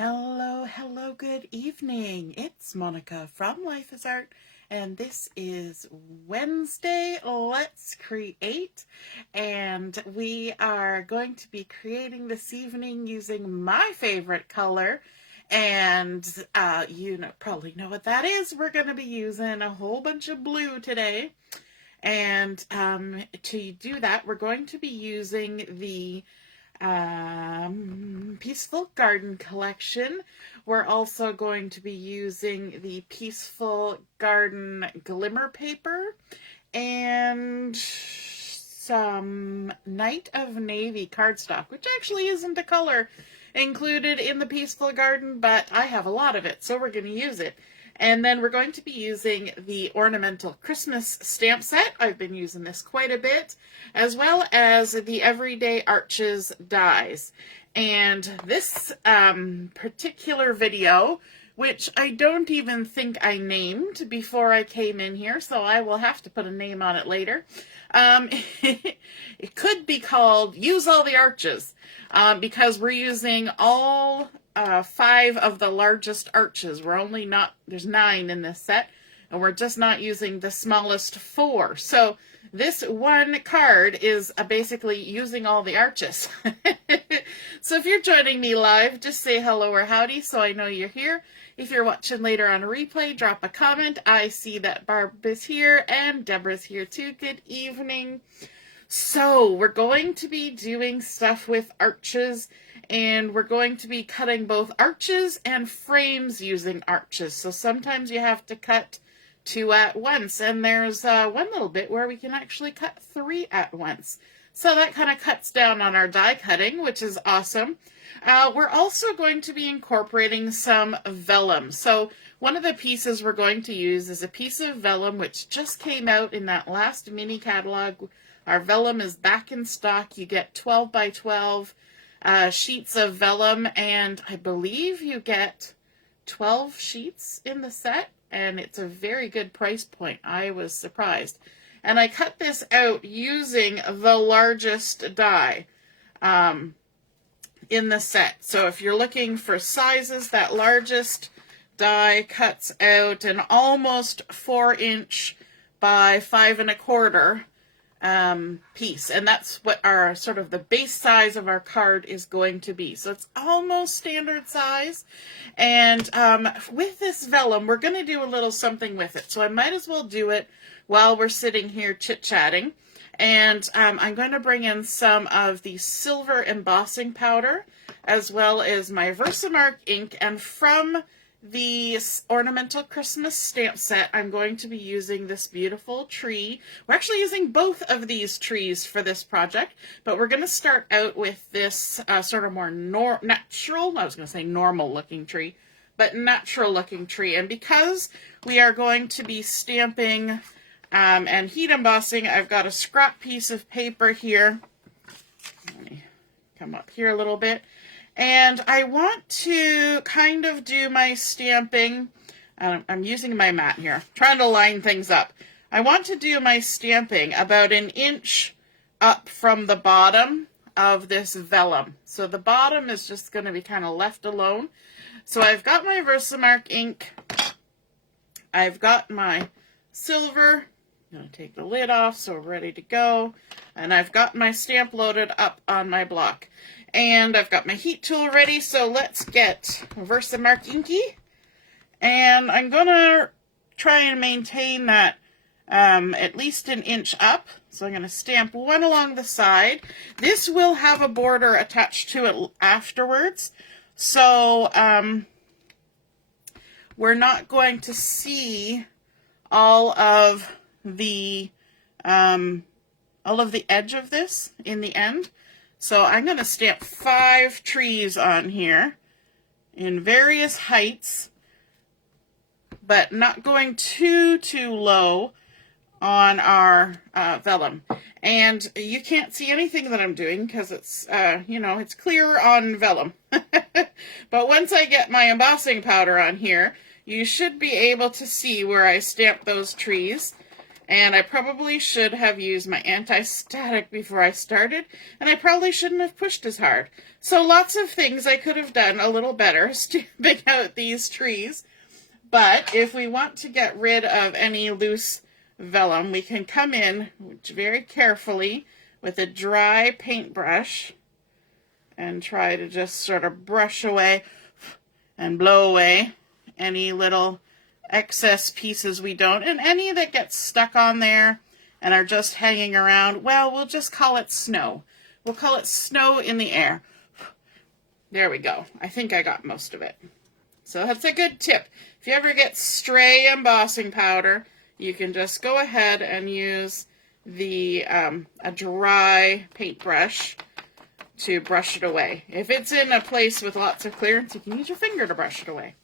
Hello, hello, good evening. It's Monica from Life is Art, and this is Wednesday, Let's Create, and we are going to be creating this evening using my favorite color, and probably know what that is. We're going to be using a whole bunch of blue today, and to do that, we're going to be using the Peaceful Garden collection. We're also going to be using the Peaceful Garden Glimmer paper and some Night of Navy cardstock, which actually isn't a color included in the Peaceful Garden, but I have a lot of it, so we're going to use it. And then we're going to be using the Ornamental Christmas stamp set. I've been using this quite a bit, as well as the Everyday Arches dies. And this particular video, which I don't even think I named before I came in here, so I will have to put a name on it later. It could be called Use All the Arches, because we're using all 5 of the largest arches. There's 9 in this set, and we're just not using the smallest 4. So this one card is basically using all the arches. So if you're joining me live, just say hello or howdy so I know you're here. If you're watching later on a replay, drop a comment. I see that Barb is here and Deborah's here too. Good evening. So we're going to be doing stuff with arches, and we're going to be cutting both arches and frames using arches. So sometimes you have to cut 2 at once, and there's one little bit where we can actually cut 3 at once. So that kind of cuts down on our die cutting, which is awesome. We're also going to be incorporating some vellum. So one of the pieces we're going to use is a piece of vellum which just came out in that last mini catalog. Our vellum is back in stock. You get 12 by 12 sheets of vellum, and I believe you get 12 sheets in the set, and it's a very good price point. I was surprised. And I cut this out using the largest die in the set. So if you're looking for sizes, that largest die cuts out an almost 4-inch by 5 1/4 piece, and that's what our sort of the base size of our card is going to be. So it's almost standard size, and with this vellum we're going to do a little something with it, so I might as well do it while we're sitting here chit-chatting. And I'm going to bring in some of the silver embossing powder as well as my Versamark ink, and from the Ornamental Christmas stamp set, I'm going to be using this beautiful tree. We're actually using both of these trees for this project, but we're going to start out with this sort of more natural, I was going to say normal looking tree, but natural looking tree. And because we are going to be stamping and heat embossing, I've got a scrap piece of paper here. Let me come up here a little bit. And I want to kind of do my stamping. I'm using my mat here, trying to line things up. I want to do my stamping about 1 inch up from the bottom of this vellum. So the bottom is just going to be kind of left alone. So I've got my Versamark ink. I've got my silver. I'm going to take the lid off so we're ready to go. And I've got my stamp loaded up on my block. And I've got my heat tool ready, so let's get Versamark inky. And I'm going to try and maintain that at least 1 inch up. So I'm going to stamp one along the side. This will have a border attached to it afterwards. So we're not going to see all of the edge of this in the end. So I'm going to stamp 5 trees on here in various heights, but not going too low on our vellum. And you can't see anything that I'm doing because it's, it's clear on vellum. But once I get my embossing powder on here, you should be able to see where I stamped those trees. And I probably should have used my anti-static before I started, and I probably shouldn't have pushed as hard. So lots of things I could have done a little better stamping out these trees. But if we want to get rid of any loose vellum, we can come in very carefully with a dry paintbrush and try to just sort of brush away and blow away any little excess pieces we don't, and any that get stuck on there and are just hanging around, well, we'll just call it snow. We'll call it snow in the air. There we go. I think I got most of it. So that's a good tip. If you ever get stray embossing powder, you can just go ahead and use the a dry paintbrush to brush it away. If it's in a place with lots of clearance, you can use your finger to brush it away.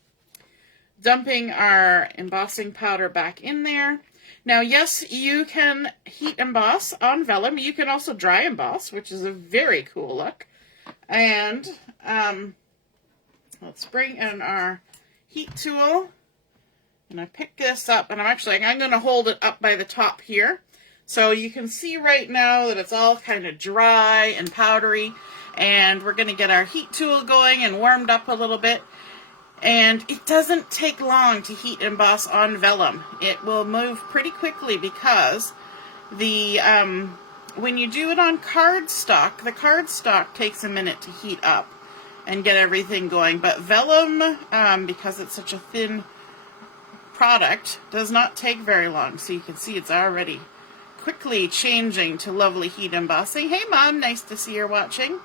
Dumping our embossing powder back in there. Now, yes, you can heat emboss on vellum. You can also dry emboss, which is a very cool look. And let's bring in our heat tool. And I pick this up, and I'm going to hold it up by the top here. So you can see right now that it's all kind of dry and powdery. And we're going to get our heat tool going and warmed up a little bit. And it doesn't take long to heat emboss on vellum. It will move pretty quickly because the when you do it on cardstock, the cardstock takes a minute to heat up and get everything going. But vellum, because it's such a thin product, does not take very long. So you can see it's already quickly changing to lovely heat embossing. Hey Mom, nice to see you're watching.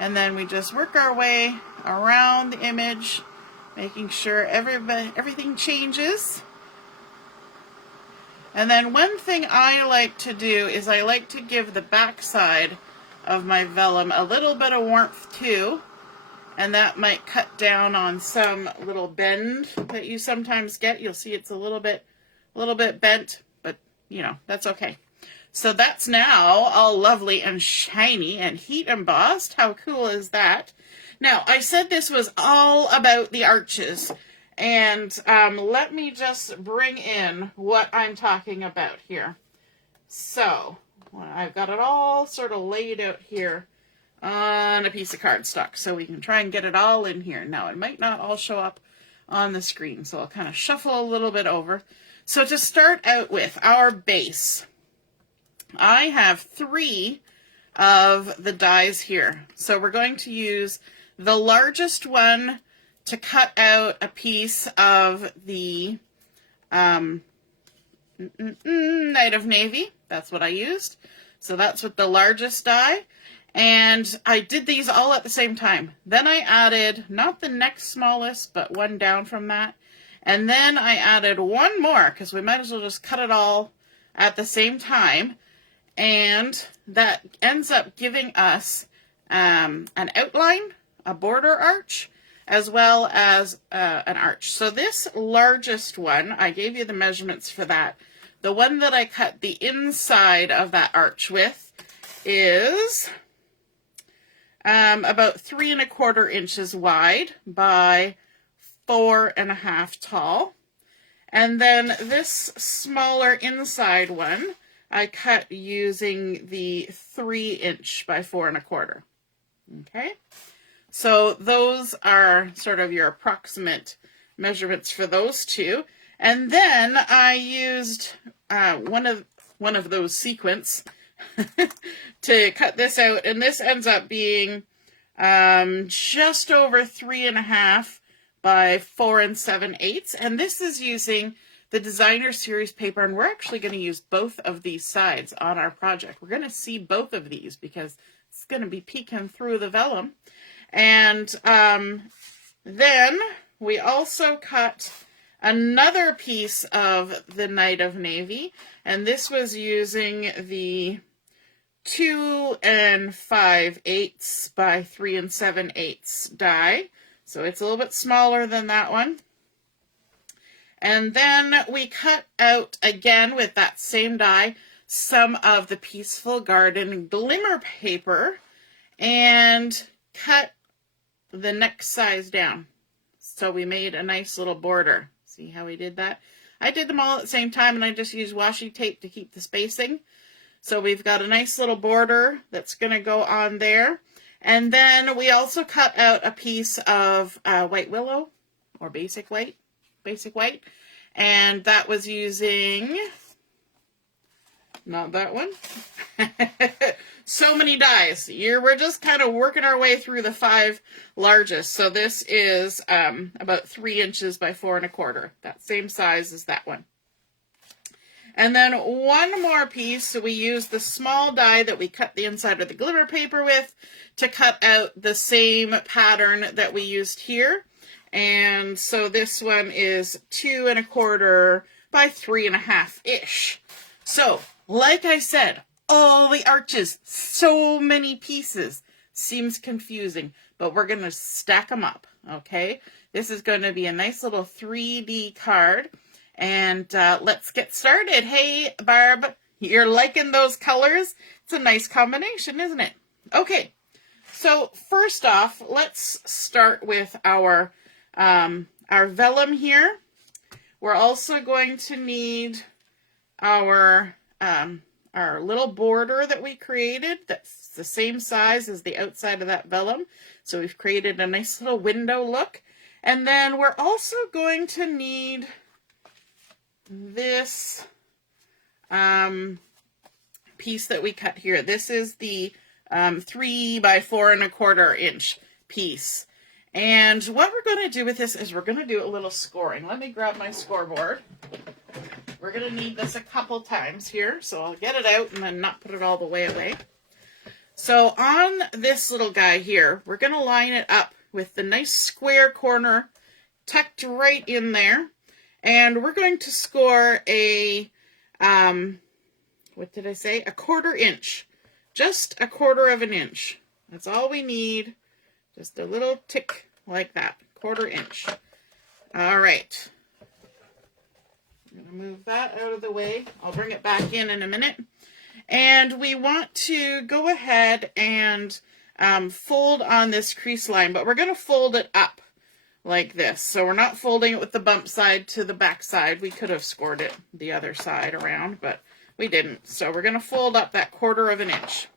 And then we just work our way around the image, making sure everything changes. And then one thing I like to do is I like to give the back side of my vellum a little bit of warmth too. And that might cut down on some little bend that you sometimes get. You'll see it's a little bit bent, but you know, that's okay. So that's now all lovely and shiny and heat embossed. How cool is that? Now, I said this was all about the arches, and let me just bring in what I'm talking about here. So, I've got it all sort of laid out here on a piece of cardstock, so we can try and get it all in here. Now, it might not all show up on the screen, so I'll kind of shuffle a little bit over. So to start out with, our base. I have 3 of the dies here, so we're going to use the largest one to cut out a piece of the Night of Navy. That's what I used. So that's with the largest die. And I did these all at the same time. Then I added, not the next smallest, but one down from that. And then I added one more, because we might as well just cut it all at the same time. And that ends up giving us an outline, a border arch, as well as an arch. So this largest one, I gave you the measurements for that. The one that I cut the inside of that arch with is about 3 1/4 inches wide by 4 1/2 tall. And then this smaller inside one, I cut using the 3 inch by 4 1/4. Okay. So those are sort of your approximate measurements for those two. And then I used one of those sequins to cut this out. And this ends up being just over 3 1/2 by 4 7/8. And this is using the Designer Series paper. And we're actually going to use both of these sides on our project. We're going to see both of these because it's going to be peeking through the vellum. And then we also cut another piece of the Night of Navy, and this was using the 2 5/8 by 3 7/8 die. So it's a little bit smaller than that one. And then we cut out, again with that same die, some of the Peaceful Garden Glimmer paper and cut the next size down. So we made a nice little border. See how we did that? I did them all at the same time, and I just used washi tape to keep the spacing. So we've got a nice little border that's going to go on there. And then we also cut out a piece of white willow, or basic white, and that was using, not that one, so many dies. We're just kind of working our way through the 5 largest. So this is about 3 inches by 4 1/4, that same size as that one. And then one more piece, so we use the small die that we cut the inside of the glimmer paper with to cut out the same pattern that we used here. And so this one is 2 1/4 by 3 1/2-ish. So, like I said, all the arches, so many pieces. Seems confusing, but we're going to stack them up, okay? This is going to be a nice little 3D card. And let's get started. Hey, Barb, you're liking those colors? It's a nice combination, isn't it? Okay, so first off, let's start with our vellum here. We're also going to need our little border that we created. That's the same size as the outside of that vellum. So we've created a nice little window look. And then we're also going to need this piece that we cut here. This is the 3 by 4 1/4 inch piece. And what we're going to do with this is we're going to do a little scoring. Let me grab my scoreboard. We're going to need this a couple times here, so I'll get it out and then not put it all the way away. So on this little guy here, we're going to line it up with the nice square corner tucked right in there. And we're going to score a, what did I say? A 1/4 inch. Just a 1/4 inch. That's all we need. Just a little tick like that. 1/4 inch. All right. I'm going to move that out of the way. I'll bring it back in a minute. And we want to go ahead and fold on this crease line, but we're going to fold it up like this. So we're not folding it with the bump side to the back side. We could have scored it the other side around, but we didn't. So we're going to fold up that 1/4 inch.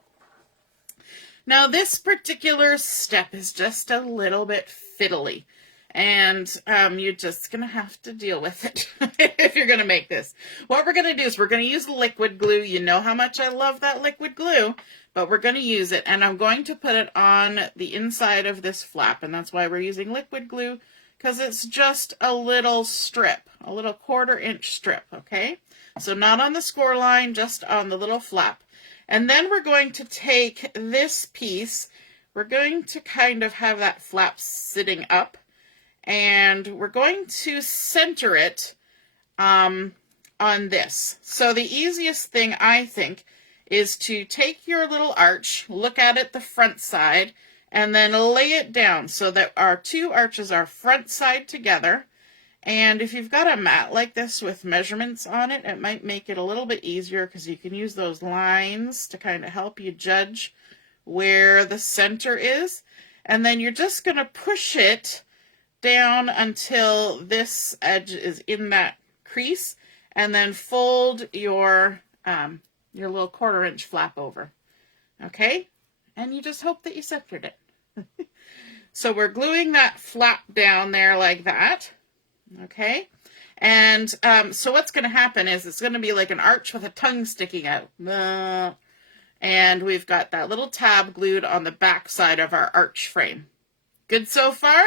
Now this particular step is just a little bit fiddly, and you're just going to have to deal with it if you're going to make this. What we're going to do is we're going to use liquid glue. You know how much I love that liquid glue, but we're going to use it, and I'm going to put it on the inside of this flap, and that's why we're using liquid glue, because it's just a little strip, a little 1/4 inch strip, okay? So not on the score line, just on the little flap. And then we're going to take this piece, we're going to kind of have that flap sitting up, and we're going to center it on this. So the easiest thing, I think, is to take your little arch, look at it the front side, and then lay it down so that our 2 arches are front side together. And if you've got a mat like this with measurements on it, it might make it a little bit easier because you can use those lines to kind of help you judge where the center is. And then you're just going to push it down until this edge is in that crease, and then fold your little 1/4 inch flap over. Okay? And you just hope that you centered it. So we're gluing that flap down there like that. Okay? And so what's going to happen is it's going to be like an arch with a tongue sticking out. And we've got that little tab glued on the back side of our arch frame. Good so far?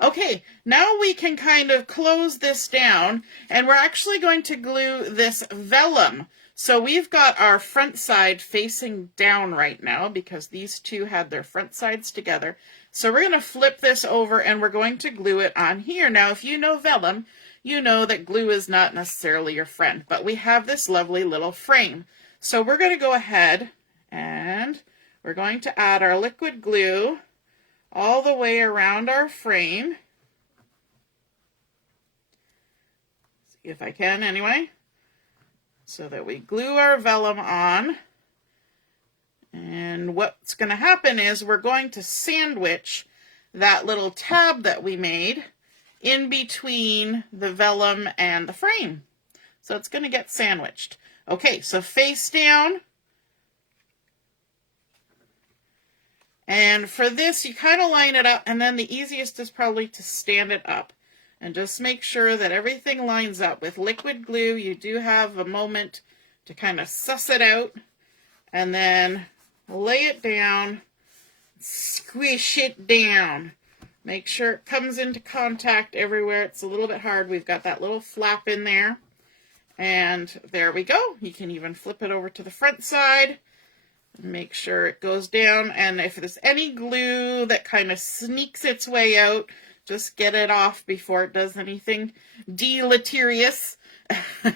Okay, now we can kind of close this down, and we're actually going to glue this vellum. So we've got our front side facing down right now because these two had their front sides together. So we're going to flip this over and we're going to glue it on here. Now, if you know vellum, you know that glue is not necessarily your friend, but we have this lovely little frame. So we're going to go ahead and we're going to add our liquid glue all the way around our frame. See if I can anyway. So that we glue our vellum on. And what's going to happen is we're going to sandwich that little tab that we made in between the vellum and the frame. So it's going to get sandwiched. Okay, so face down. And for this, you kind of line it up, and then the easiest is probably to stand it up. And just make sure that everything lines up. With liquid glue, you do have a moment to kind of suss it out. And then lay it down, squish it down. Make sure it comes into contact everywhere. It's a little bit hard. We've got that little flap in there. And there we go. You can even flip it over to the front side. Make sure it goes down. And if there's any glue that kind of sneaks its way out, just get it off before it does anything deleterious,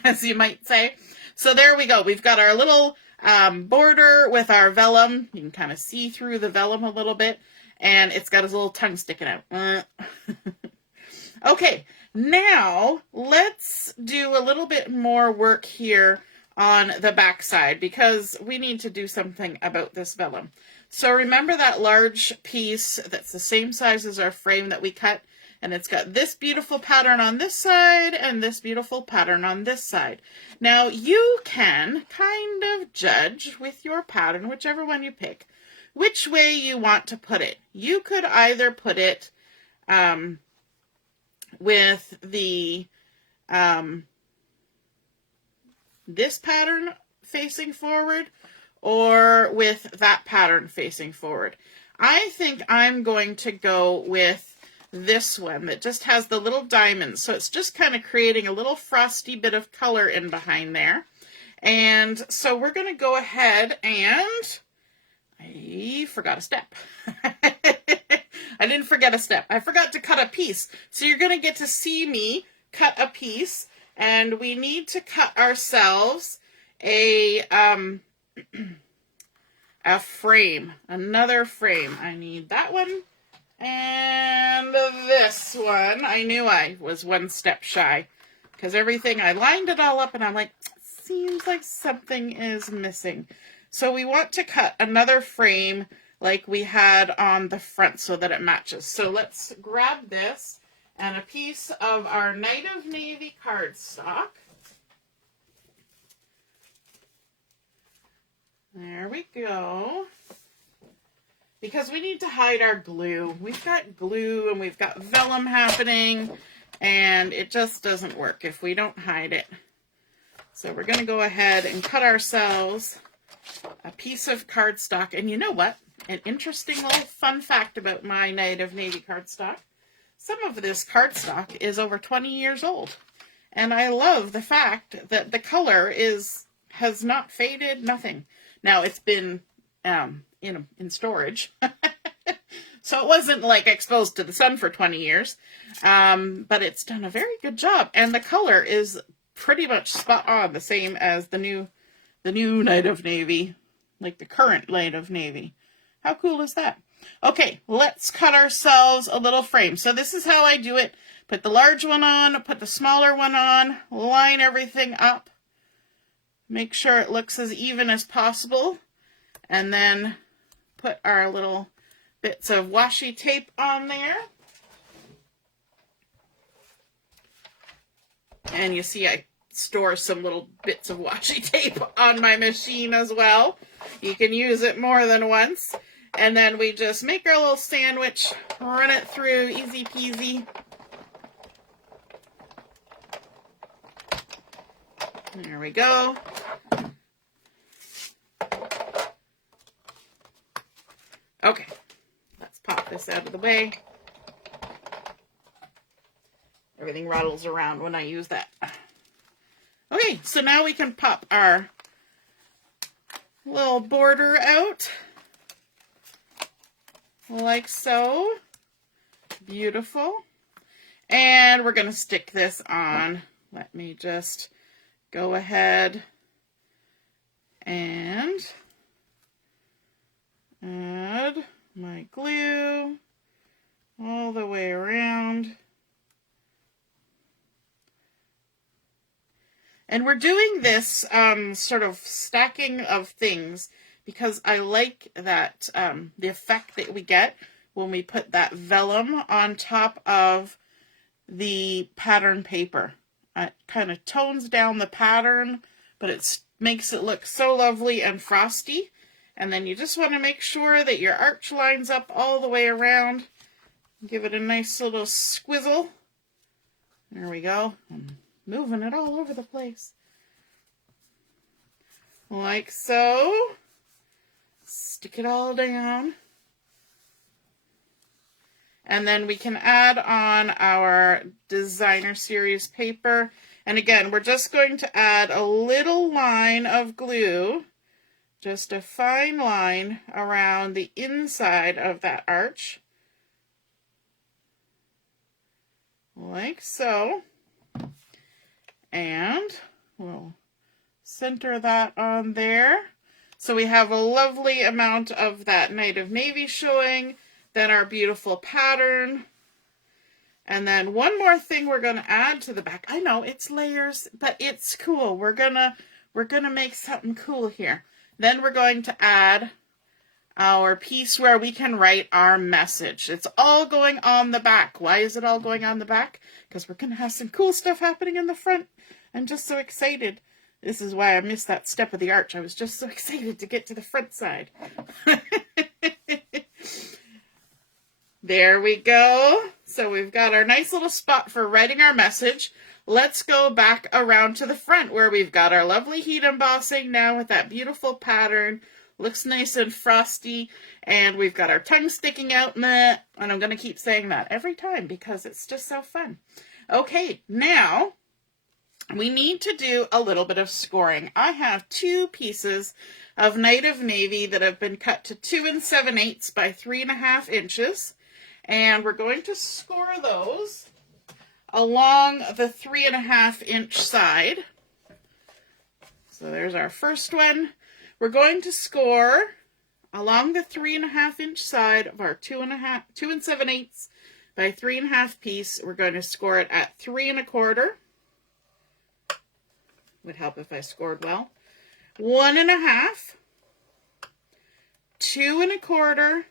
as you might say. So there we go. We've got our little border with our vellum. You can kind of see through the vellum a little bit. And it's got his little tongue sticking out. Okay, now let's do a little bit more work here on the back side, because we need to do something about this vellum. So remember that large piece that's the same size as our frame that we cut, and it's got this beautiful pattern on this side and this beautiful pattern on this side. Now you can kind of judge with your pattern, whichever one you pick, which way you want to put it. You could either put it with the this pattern facing forward, or with that pattern facing forward. I think I'm going to go with this one that just has the little diamonds. So it's just kind of creating a little frosty bit of color in behind there. And so we're going to go ahead and I forgot a step. I didn't forget a step. I forgot to cut a piece. So you're going to get to see me cut a piece. And we need to cut ourselves a frame, another frame. I need that one and this one. I knew I was one step shy because everything, I lined it all up and I'm like, seems like something is missing. So we want to cut another frame like we had on the front so that it matches. So let's grab this and a piece of our Night of Navy cardstock. There we go. Because we need to hide our glue. We've got glue and we've got vellum happening, and it just doesn't work if we don't hide it. So we're going to go ahead and cut ourselves a piece of cardstock. And you know what? An interesting little fun fact about my Night of Navy cardstock. Some of this cardstock is over 20 years old. And I love the fact that the color has not faded, nothing. Now, it's been in storage. So it wasn't like exposed to the sun for 20 years. But it's done a very good job. And the color is pretty much spot on, the same as the new Night of Navy, like the current Night of Navy. How cool is that? Okay, let's cut ourselves a little frame. So this is how I do it. Put the large one on, put the smaller one on, line everything up. Make sure it looks as even as possible. And then put our little bits of washi tape on there. And you see I store some little bits of washi tape on my machine as well. You can use it more than once. And then we just make our little sandwich, run it through, easy peasy. There we go. Okay, let's pop this out of the way. Everything rattles around when I use that. Okay, so now we can pop our little border out. Like so. Beautiful. And we're going to stick this on. Let me just go ahead and add my glue all the way around. And we're doing this sort of stacking of things because I like that the effect that we get when we put that vellum on top of the pattern paper. It kind of tones down the pattern, but it makes it look so lovely and frosty. And then you just want to make sure that your arch lines up all the way around. Give it a nice little squizzle. There we go. I'm moving it all over the place. Like so. Stick it all down. And then we can add on our designer series paper. And again, we're just going to add a little line of glue, just a fine line around the inside of that arch. Like so. And we'll center that on there. So we have a lovely amount of that Night of Navy showing. Then our beautiful pattern. And then one more thing we're going to add to the back. I know it's layers, but it's cool. We're gonna make something cool here. Then we're going to add our piece where we can write our message. It's all going on the back. Why is it all going on the back? Because we're going to have some cool stuff happening in the front. I'm just so excited. This is why I missed that step of the arch. I was just so excited to get to the front side. There we go. So we've got our nice little spot for writing our message. Let's go back around to the front where we've got our lovely heat embossing now with that beautiful pattern. Looks nice and frosty. And we've got our tongue sticking out. And I'm going to keep saying that every time because it's just so fun. Okay, now we need to do a little bit of scoring. I have 2 pieces of Night of Navy that have been cut to 2 7/8 by 3.5 inches. And we're going to score those along the 3.5 inch side. So there's our first one. We're going to score along the 3.5 inch side of our 2 7/8 by 3.5 piece. We're going to score it at 3 1/4. Would help if I scored well. 1 1/2, 2 1/4,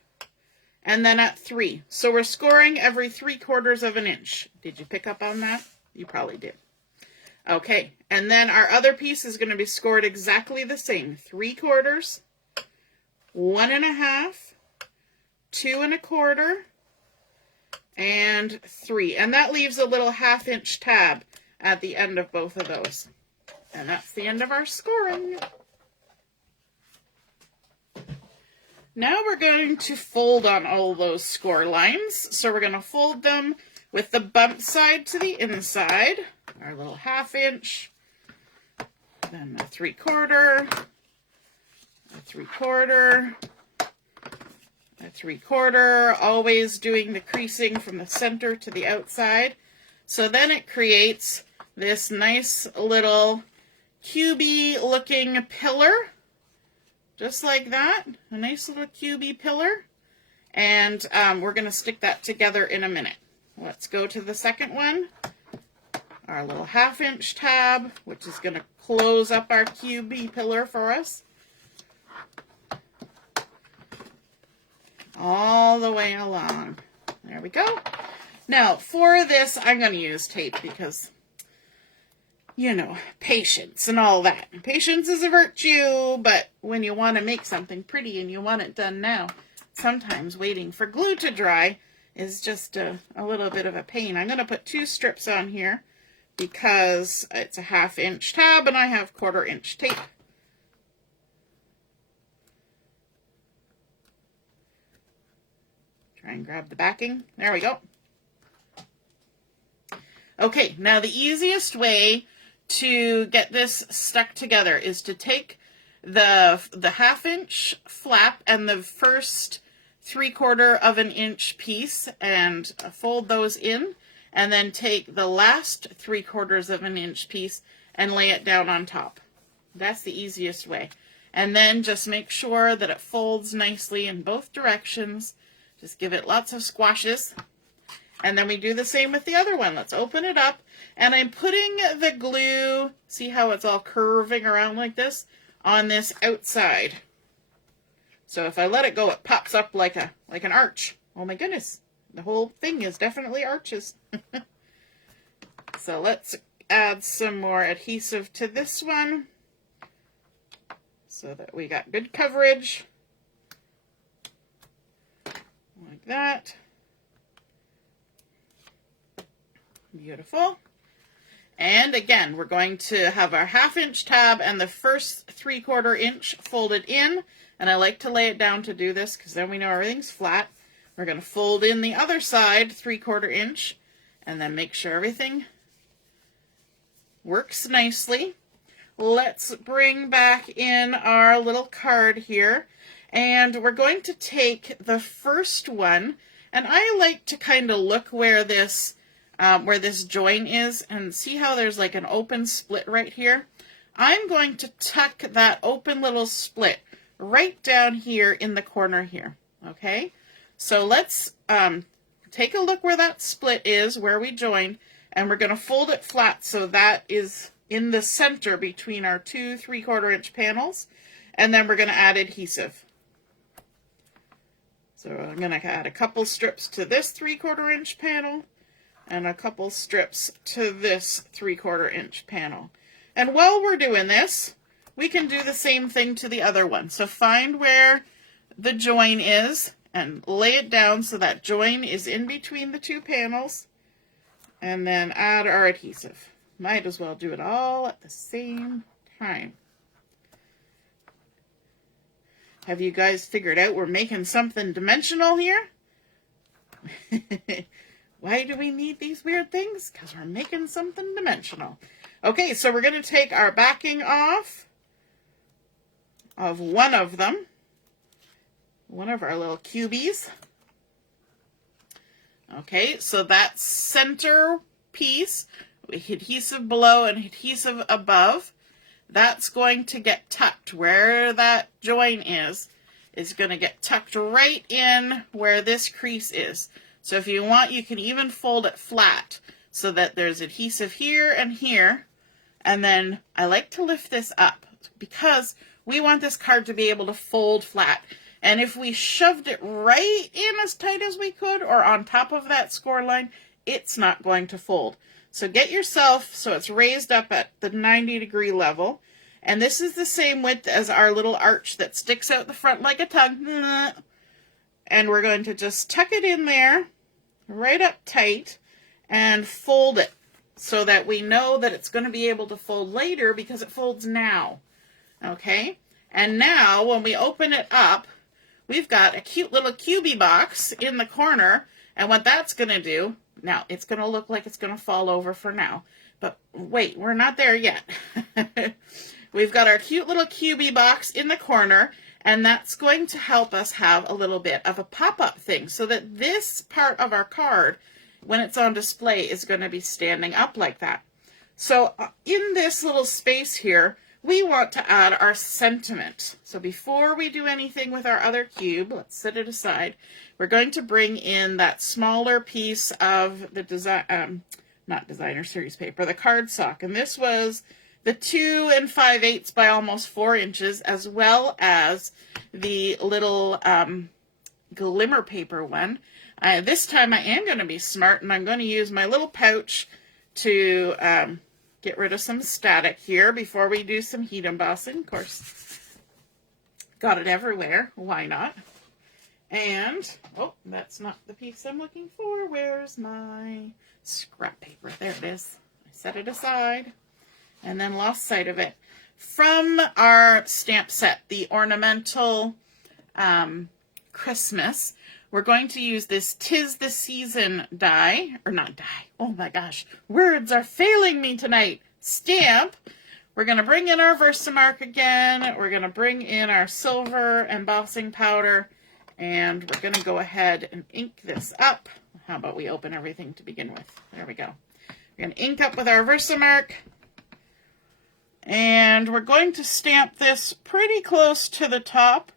and then at 3. So we're scoring every 3/4 of an inch. Did you pick up on that? You probably did. Okay, and then our other piece is going to be scored exactly the same. 3/4, 1 1/2, 2 1/4, and 3. And that leaves a little 1/2 inch tab at the end of both of those. And that's the end of our scoring. Now we're going to fold on all those score lines. So we're going to fold them with the bump side to the inside. Our little 1/2 inch. Then a 3/4. A 3/4. A 3/4. Always doing the creasing from the center to the outside. So then it creates this nice little cubey looking pillar, just like that, a nice little cubey pillar, and we're going to stick that together in a minute. Let's go to the second one, our little 1/2 inch tab, which is going to close up our cubey pillar for us, all the way along. There we go. Now for this I'm going to use tape because, you know, patience and all that. Patience is a virtue, but when you want to make something pretty and you want it done now, sometimes waiting for glue to dry is just a little bit of a pain. I'm going to put 2 strips on here because it's a 1/2 inch tab and I have 1/4 inch tape. Try and grab the backing. There we go. Okay, now the easiest way to get this stuck together is to take the 1/2 inch flap and the first 3/4 of an inch piece and fold those in, and then take the last 3/4 of an inch piece and lay it down on top. That's the easiest way. And then just make sure that it folds nicely in both directions. Just give it lots of squashes. And then we do the same with the other one. Let's open it up. And I'm putting the glue, see how it's all curving around like this, on this outside. So if I let it go, it pops up like an arch. Oh my goodness. The whole thing is definitely arches. So let's add some more adhesive to this one so that we got good coverage. Like that. Beautiful. And again, we're going to have our 1/2 inch tab and the first 3/4 inch folded in. And I like to lay it down to do this because then we know everything's flat. We're going to fold in the other side 3/4 inch and then make sure everything works nicely. Let's bring back in our little card here. And we're going to take the first one, and I like to kind of look where this join is and see how there's like an open split right here. I'm going to tuck that open little split right down here in the corner here. Okay, so let's take a look where that split is, where we joined, and we're going to fold it flat so that is in the center between our 2 3/4 inch panels, and then we're going to add adhesive. So I'm going to add a couple strips to this 3/4 inch panel and a couple strips to this 3/4 inch panel. And while we're doing this, we can do the same thing to the other one. So find where the join is and lay it down so that join is in between the 2 panels, and then add our adhesive. Might as well do it all at the same time. Have you guys figured out we're making something dimensional here? Why do we need these weird things? Because we're making something dimensional. Okay, so we're going to take our backing off of one of them, one of our little cubies. Okay, so that center piece, with adhesive below and adhesive above, that's going to get tucked where that join is going to get tucked right in where this crease is. So if you want, you can even fold it flat so that there's adhesive here and here. And then I like to lift this up because we want this card to be able to fold flat. And if we shoved it right in as tight as we could or on top of that score line, it's not going to fold. So get yourself so it's raised up at the 90-degree level. And this is the same width as our little arch that sticks out the front like a tongue. And we're going to just tuck it in there, right up tight, and fold it so that we know that it's going to be able to fold later because it folds now. Okay? And now when we open it up, we've got a cute little cubie box in the corner. And what that's going to do, now it's going to look like it's going to fall over for now. But wait, we're not there yet. We've got our cute little cubie box in the corner, and that's going to help us have a little bit of a pop-up thing so that this part of our card, when it's on display, is going to be standing up like that. So in this little space here, we want to add our sentiment. So before we do anything with our other cube, let's set it aside. We're going to bring in that smaller piece of the not designer series paper, the cardstock. And this was the 2 5/8 by almost 4 inches, as well as the little Glimmer paper one. This time I am going to be smart, and I'm going to use my little pouch to get rid of some static here before we do some heat embossing. Of course, got it everywhere. Why not? And, oh, that's not the piece I'm looking for. Where's my scrap paper? There it is. I set it aside and then lost sight of it. From our stamp set, the Ornamental Christmas, we're going to use this 'Tis the Season die, or not die, oh my gosh, words are failing me tonight, stamp. We're going to bring in our Versamark again, we're going to bring in our silver embossing powder, and we're going to go ahead and ink this up. How about we open everything to begin with? There we go. We're going to ink up with our Versamark, and we're going to stamp this pretty close to the top.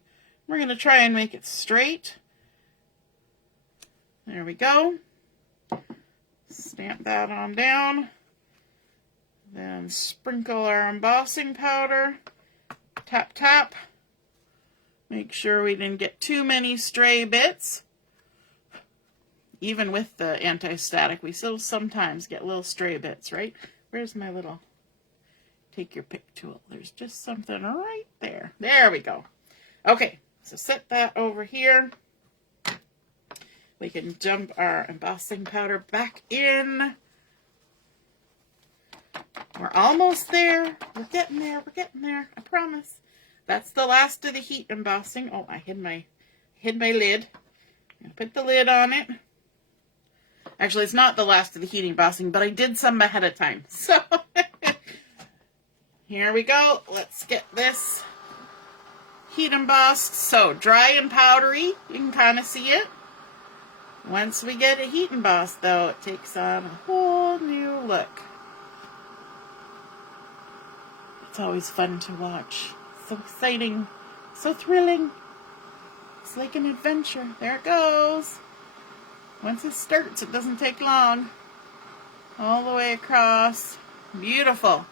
We're going to try and make it straight. There we go. Stamp that on down. Then sprinkle our embossing powder. Tap, tap. Make sure we didn't get too many stray bits. even with the anti-static, we still sometimes get little stray bits, right? Where's my little take your pick tool? There's just something right there. There we go. Okay, so set that over here. We can dump our embossing powder back in. We're almost there. We're getting there. We're getting there. I promise. That's the last of the heat embossing. Oh, I hid my lid. I'm gonna put the lid on it. Actually, it's not the last of the heat embossing, but I did some ahead of time. So here we go. Let's get this heat embossed. So dry and powdery. You can kind of see it. Once we get it heat embossed, though, it takes on a whole new look. It's always fun to watch. So exciting. So thrilling. It's like an adventure. There it goes. Once it starts, it doesn't take long. All the way across. Beautiful.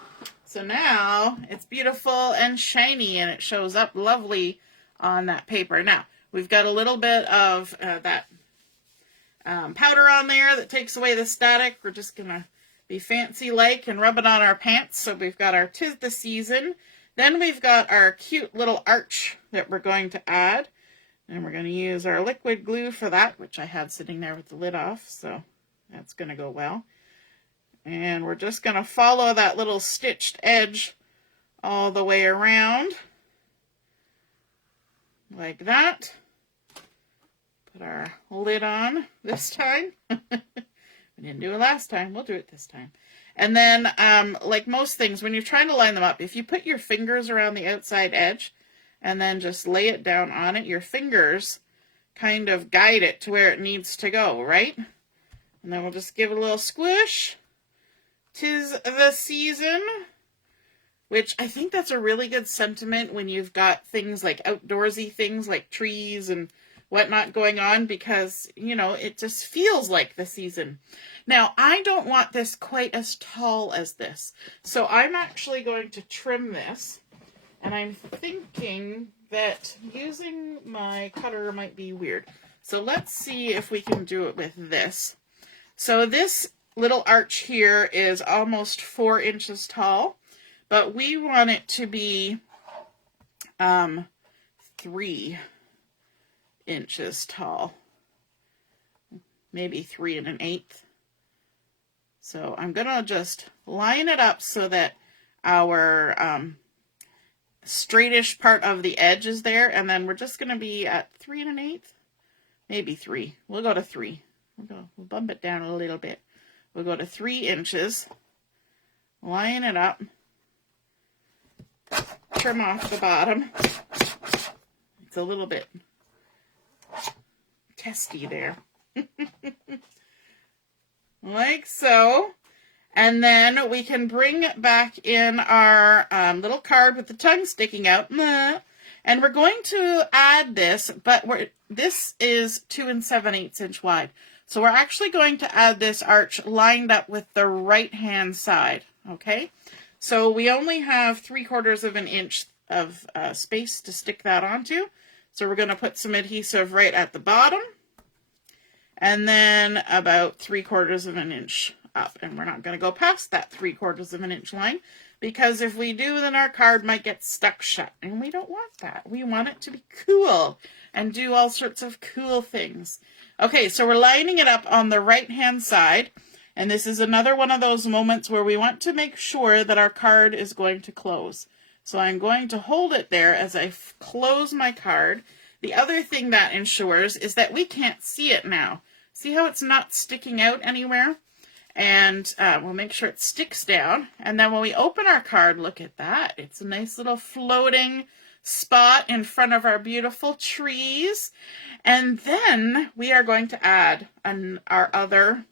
So now it's beautiful and shiny, and it shows up lovely on that paper. Now, we've got a little bit of that powder on there that takes away the static. We're just going to be fancy-like and rub it on our pants. So we've got our 'Tis the Season. Then we've got our cute little arch that we're going to add. And we're going to use our liquid glue for that, which I had sitting there with the lid off. So that's going to go well. And we're just going to follow that little stitched edge all the way around. Like that. Put our lid on this time. We didn't do it last time. We'll do it this time. And then, like most things, when you're trying to line them up, if you put your fingers around the outside edge and then just lay it down on it, your fingers kind of guide it to where it needs to go, right? And then we'll just give it a little squish. 'Tis the season, which I think that's a really good sentiment when you've got things like outdoorsy things like trees and whatnot going on, because, you know, it just feels like the season. Now, I don't want this quite as tall as this, so I'm actually going to trim this, and I'm thinking that using my cutter might be weird. So let's see if we can do it with this. So this little arch here is almost 4 inches tall, but we want it to be 3 inches tall, maybe 3 1/8. So I'm gonna just line it up so that our straightish part of the edge is there, and then we're just gonna be at 3 1/8, maybe 3. We'll go to 3. We'll bump it down a little bit. We'll go to 3 inches, line it up, trim off the bottom. It's a little bit testy there. Like so. And then we can bring back in our little card with the tongue sticking out. And we're going to add this, but this is 2 7/8 inch wide. So we're actually going to add this arch lined up with the right-hand side, okay? So we only have 3/4 of an inch of space to stick that onto. So we're going to put some adhesive right at the bottom, and then about 3/4 of an inch up. And we're not going to go past that 3/4 of an inch line, because if we do, then our card might get stuck shut, and we don't want that. We want it to be cool and do all sorts of cool things. Okay, so we're lining it up on the right-hand side, and this is another one of those moments where we want to make sure that our card is going to close. So I'm going to hold it there as I close my card. The other thing that ensures is that we can't see it now. See how it's not sticking out anywhere? And we'll make sure it sticks down. And then when we open our card, look at that. It's a nice little floating spot in front of our beautiful trees. And then we are going to add our other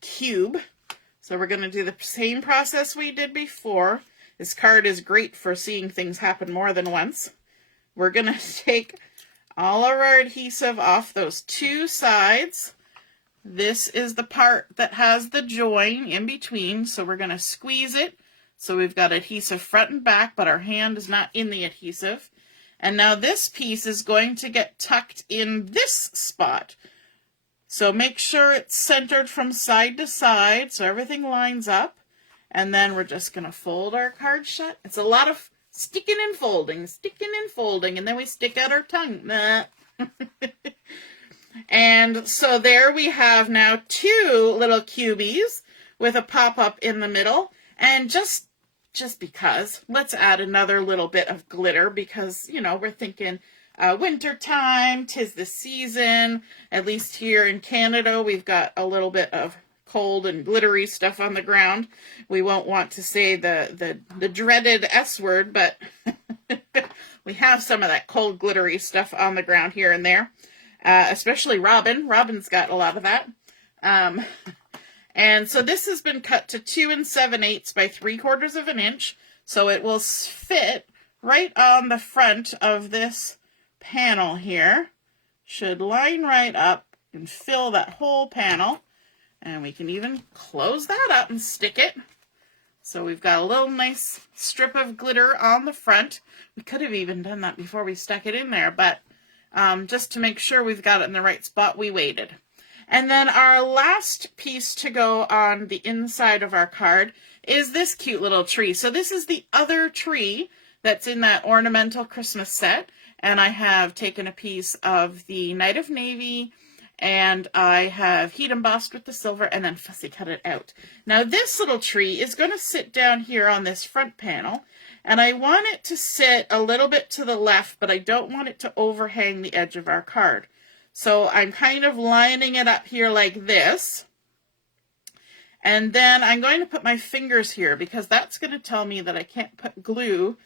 cube. So we're going to do the same process we did before. This card is great for seeing things happen more than once. We're going to take all of our adhesive off those 2 sides. This is the part that has the join in between, so we're going to squeeze it. So we've got adhesive front and back, but our hand is not in the adhesive. And now this piece is going to get tucked in this spot. So make sure it's centered from side to side so everything lines up. And then we're just going to fold our card shut. It's a lot of sticking and folding, and then we stick out our tongue. And so there we have now 2 little cubies with a pop-up in the middle. And just because, let's add another little bit of glitter because, you know, we're thinking winter time, 'tis the season. At least here in Canada, we've got a little bit of cold and glittery stuff on the ground. We won't want to say the dreaded S word, but we have some of that cold glittery stuff on the ground here and there. Especially Robin. Robin's got a lot of that. And so this has been cut to 2 7/8 by 3/4 of an inch. So it will fit right on the front of this panel here. Should line right up and fill that whole panel. And we can even close that up and stick it. So we've got a little nice strip of glitter on the front. We could have even done that before we stuck it in there, but just to make sure we've got it in the right spot, we waited. And then our last piece to go on the inside of our card is this cute little tree. So this is the other tree that's in that Ornamental Christmas set. And I have taken a piece of the Night of Navy, and I have heat embossed with the silver and then fussy cut it out. Now this little tree is going to sit down here on this front panel, and I want it to sit a little bit to the left, but I don't want it to overhang the edge of our card. So I'm kind of lining it up here like this. And then I'm going to put my fingers here because that's going to tell me that I can't put glue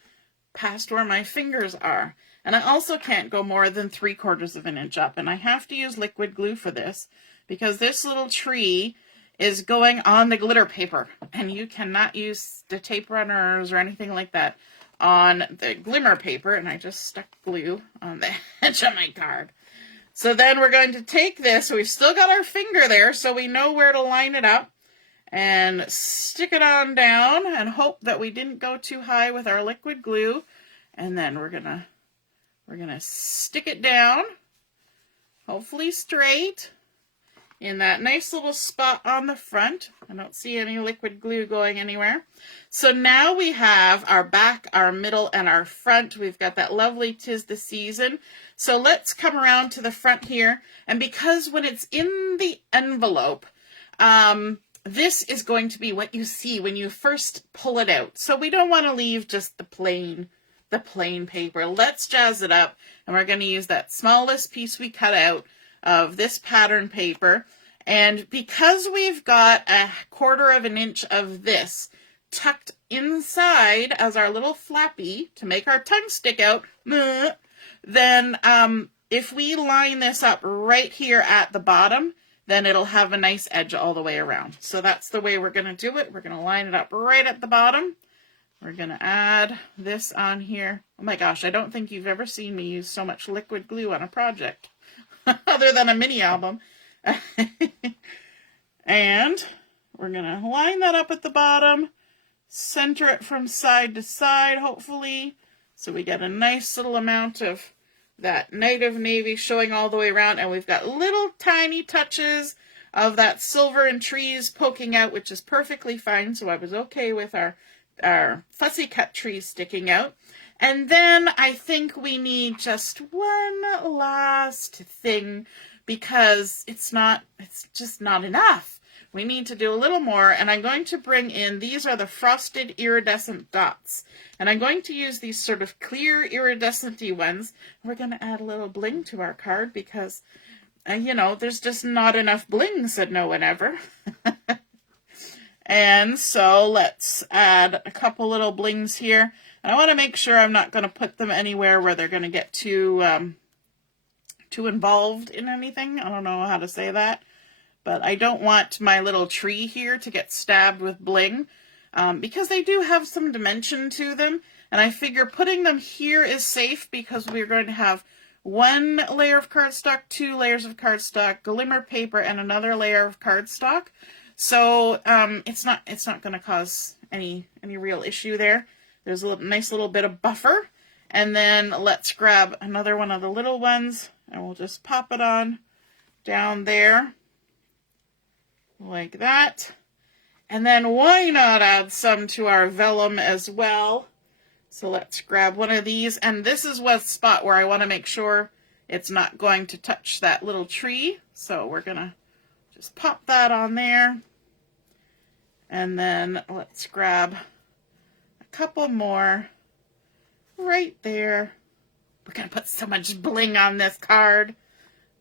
past where my fingers are. And I also can't go more than 3/4 of an inch up. And I have to use liquid glue for this because this little tree is going on the glitter paper. And you cannot use the tape runners or anything like that on the Glimmer paper. And I just stuck glue on the edge of my card. So then we're going to take this. We've still got our finger there so we know where to line it up. And stick it on down and hope that we didn't go too high with our liquid glue. And then we're gonna stick it down, hopefully straight, in that nice little spot on the front. I don't see any liquid glue going anywhere. So now we have our back, our middle, and our front. We've got that lovely 'Tis the Season. So let's come around to the front here. And because when it's in the envelope, this is going to be what you see when you first pull it out. So we don't want to leave just the plain paper. Let's jazz it up, and we're going to use that smallest piece we cut out of this pattern paper. And because we've got 1/4 of an inch of this tucked inside as our little flappy to make our tongue stick out, then if we line this up right here at the bottom, then it'll have a nice edge all the way around. So that's the way we're going to do it. We're going to line it up right at the bottom. We're going to add this on here. Oh my gosh, I don't think you've ever seen me use so much liquid glue on a project, other than a mini album. And we're going to line that up at the bottom, center it from side to side, hopefully, so we get a nice little amount of that Night of Navy showing all the way around, and we've got little tiny touches of that silver and trees poking out, which is perfectly fine, so I was okay with our fussy cut trees sticking out. And then I think we need just one last thing because it's just not enough. We need to do a little more, and I'm going to bring in, these are the frosted iridescent dots. And I'm going to use these sort of clear iridescent-y ones. We're going to add a little bling to our card because, you know, there's just not enough bling, said no one ever. And so let's add a couple little blings here. And I want to make sure I'm not going to put them anywhere where they're going to get too involved in anything. I don't know how to say that. But I don't want my little tree here to get stabbed with bling because they do have some dimension to them. And I figure putting them here is safe because we're going to have 1 layer of cardstock, 2 layers of cardstock, Glimmer paper, and another layer of cardstock. So it's not going to cause any real issue there. There's a nice little bit of buffer. And then let's grab another one of the little ones and we'll just pop it on down there like that. And then why not add some to our vellum as well? So let's grab one of these, and this is one spot where I want to make sure it's not going to touch that little tree. So we're going to just pop that on there. And then let's grab a couple more right there. We're going to put so much bling on this card.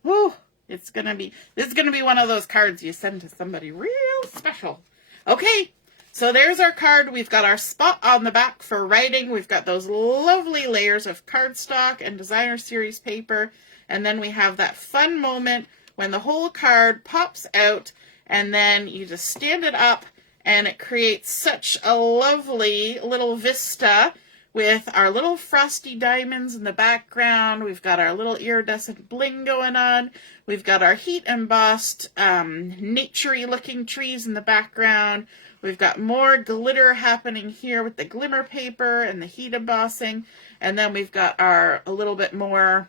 Woo! This is going to be one of those cards you send to somebody real special. Okay, so there's our card. We've got our spot on the back for writing. We've got those lovely layers of cardstock and designer series paper. And then we have that fun moment when the whole card pops out and then you just stand it up and it creates such a lovely little vista with our little frosty diamonds in the background. We've got our little iridescent bling going on. We've got our heat embossed, naturey looking trees in the background. We've got more glitter happening here with the glimmer paper and the heat embossing. And then we've got our, a little bit more,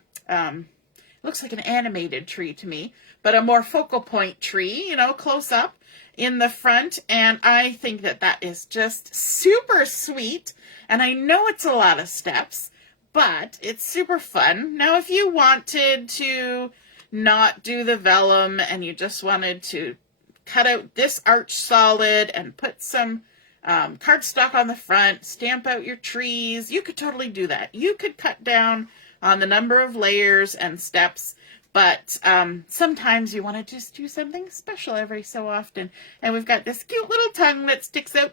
looks like an animated tree to me, but a more focal point tree, you know, close up in the front. And I think that that is just super sweet. And I know it's a lot of steps, but it's super fun. Now, if you wanted to not do the vellum and you just wanted to cut out this arch solid and put some cardstock on the front, stamp out your trees, you could totally do that. You could cut down on the number of layers and steps, but sometimes you want to just do something special every so often. And we've got this cute little tongue that sticks out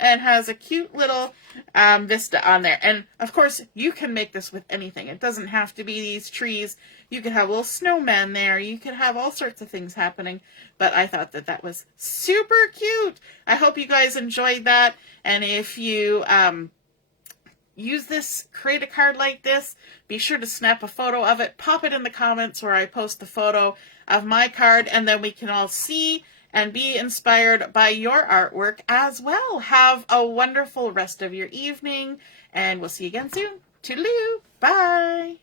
and has a cute little vista on there. And of course, you can make this with anything. It doesn't have to be these trees. You could have a little snowman there. You could have all sorts of things happening. But I thought that that was super cute. I hope you guys enjoyed that. And if you use this, create a card like this, be sure to snap a photo of it, pop it in the comments where I post the photo of my card, and then we can all see and be inspired by your artwork as well. Have a wonderful rest of your evening, and we'll see you again soon. Toodaloo. Bye.